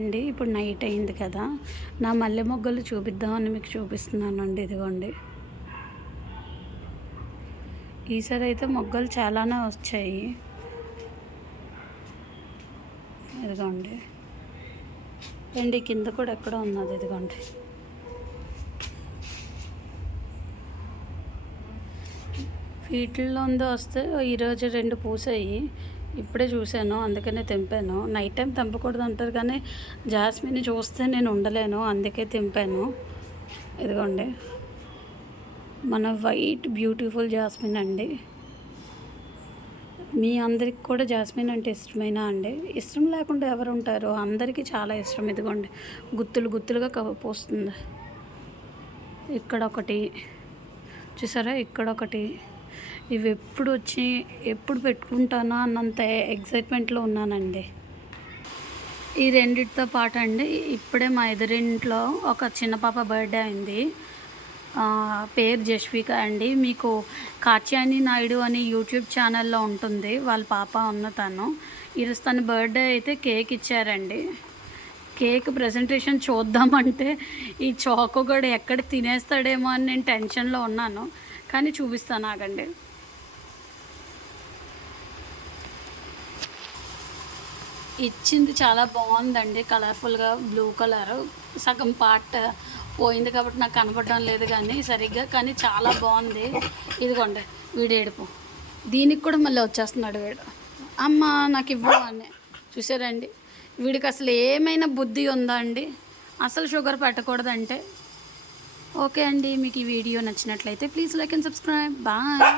అండి ఇప్పుడు నైట్ అయింది కదా, నా మల్లె మొగ్గలు చూపిద్దామని మీకు చూపిస్తున్నానండి. ఇదిగోండి, ఈసారి అయితే మొగ్గలు చాలానే వచ్చాయి. ఇదిగోండి అండి, కింద కూడా ఎక్కడో ఉన్నది. ఇదిగోండి, వీటిల్లో వస్తే ఈరోజు 2 పూసాయి. ఇప్పుడే చూశాను, అందుకనే తెంపాను. నైట్ టైం తెంపకూడదు అంటారు, కానీ జాస్మిన్ చూస్తే నేను ఉండలేను, అందుకే తెంపాను. ఇదిగోండి, మన వైట్ బ్యూటిఫుల్ జాస్మిన్ అండి. మీ అందరికి కూడా జాస్మిన్ అంటే ఇష్టమైనా అండి? ఇష్టం లేకుండా ఎవరు ఉంటారు? అందరికీ చాలా ఇష్టం. ఇదిగోండి, గుత్తులు గుత్తులుగా పోస్తుంది. ఇక్కడ ఒకటి చూసారా, ఇక్కడ ఒకటి. ఇవి ఎప్పుడు వచ్చి ఎప్పుడు పెట్టుకుంటానా అన్నంత ఎగ్జైట్మెంట్లో ఉన్నానండి. ఈ రెండిటితో పాటు అండి, ఇప్పుడే మా ఎదురింట్లో ఒక చిన్న పాప బర్త్డే అయింది. పేరు జస్విక అండి. మీకు కాత్యాయని నాయుడు అని యూట్యూబ్ ఛానల్లో ఉంటుంది, వాళ్ళ పాప తను. ఈరోజు తన బర్త్డే అయితే కేక్ ఇచ్చారండి. కేక్ ప్రజెంటేషన్ చూద్దామంటే ఈ చాకో కూడా ఎక్కడ తినేస్తాడేమో అని నేను టెన్షన్లో ఉన్నాను, కానీ చూపిస్తాను ఆగండి. ఇచ్చింది చాలా బాగుందండి, కలర్ఫుల్గా బ్లూ కలర్. సగం పార్ట్ పోయింది కాబట్టి నాకు కనపడడం లేదు కానీ సరిగ్గా, కానీ చాలా బాగుంది. ఇదిగోండి వీడు ఏడుపు, దీనికి కూడా మళ్ళీ వచ్చేస్తున్నాడు వీడు. అమ్మ నాకు ఇవ్వు అని. చూసారండి, వీడికి అసలు ఏమైనా బుద్ధి ఉందా అండి? అసలు షుగర్ పెట్టకూడదంటే. ఓకే అండి, మీకు ఈ వీడియో నచ్చినట్లయితే please like and subscribe. Bye.